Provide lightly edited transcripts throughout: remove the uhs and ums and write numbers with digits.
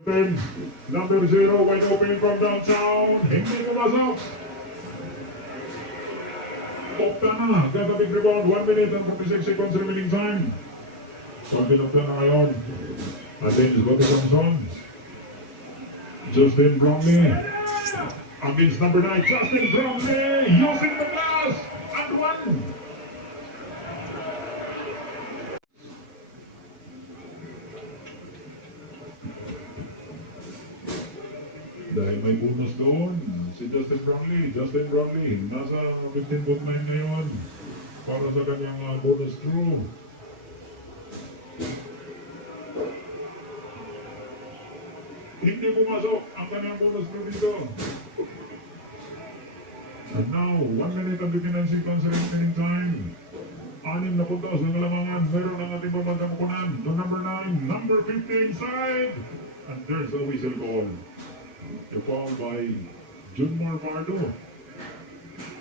Number 0, wide open from downtown. Hindi pumasok. Oftana, got a big rebound. 1 minute and 46 seconds remaining time. Sabi Oftana ngayon. Atin, Thompson. Justin Brownlee. Against number 9, Justin Brownlee. Using the glass. And 1. Dahil may bonus doon, si Justin Brownlee, nasa 15-foot line ngayon para sa kanyang bonus throw. Hindi pumasok ang kanyang bonus throw dito. And now, 1 minute and 59 seconds remaining time. 6 na puntos ng kalamangan, meron ang ating pamandang kunan. To number 9, number 50 inside. And there's a whistle call. The foul by Junmar Fajardo.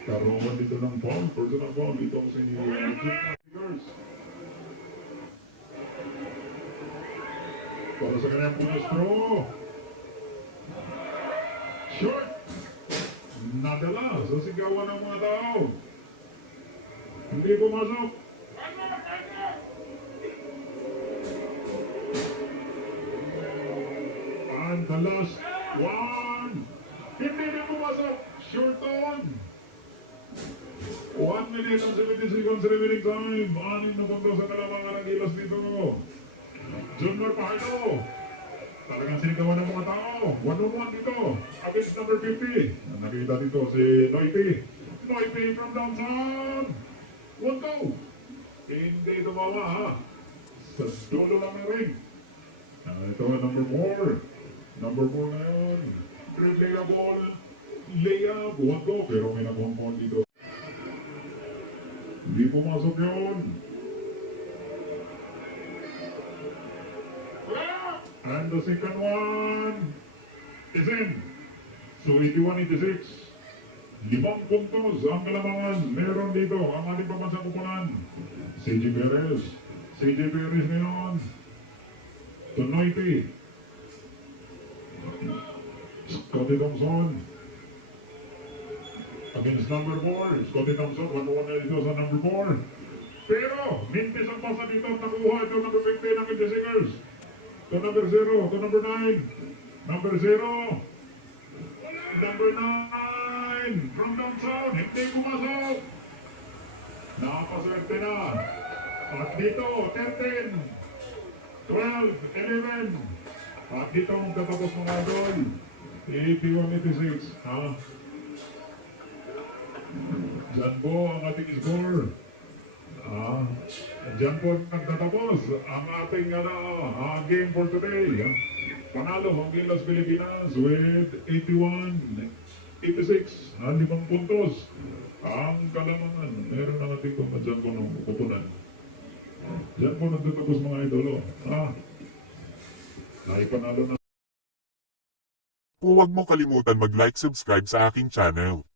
Karoon dito ng foul, personal foul. Ito si Junmar. Para sa kanyang bonus throw. Short. Nadala sa sigawan ng mga tao. Hindi pumasok. And the last one. Hindi na pumasok. Short on. 1 minute and 70 seconds remaining time. 6 na punto sa kalamangan ng Gilas dito. Junmar Fajardo. Talagang sinigawan ng mga tao. 1-on-1 dito. Against number 50. Nakita dito si Noite from downtown. 1-2. Hindi tumawa ha. Sa dulo lang ng ring. Ito number 4. Number 4 na yun. Replayable. Layup. 1-2. Pero may nakuhang foul dito. Hindi pumasok yun. And the second one is in. So 81-86. 5 puntos ang kalamangan. Meron dito ang ating pambansang kupunan. Perez ngayon. Tonight. Scotty Thompson. Against number 4. Scotty Thompson. 1-1 na dito sa number 4. Pero, mintis ang pasa dito. Nakuha ito number 50 ng Singers. To number 0, to number 9. Number 0. Number 9. From downtown. Hindi pumasok. Nakapaswerte na. At dito, 13. 12, 11. At dito ang tatapos mga idol. 81-86. Ha? Diyan po ang ating score. Diyan po nagtatapos ang ating game for today. Panalo ang Gilas Pilipinas with 81-86. 5 puntos ang kalamangan. Meron ang ating pambansang kupunan. Diyan po nagtatapos mga idolo. Naipanalo na. Huwag mo kalimutan mag-like, subscribe sa aking channel.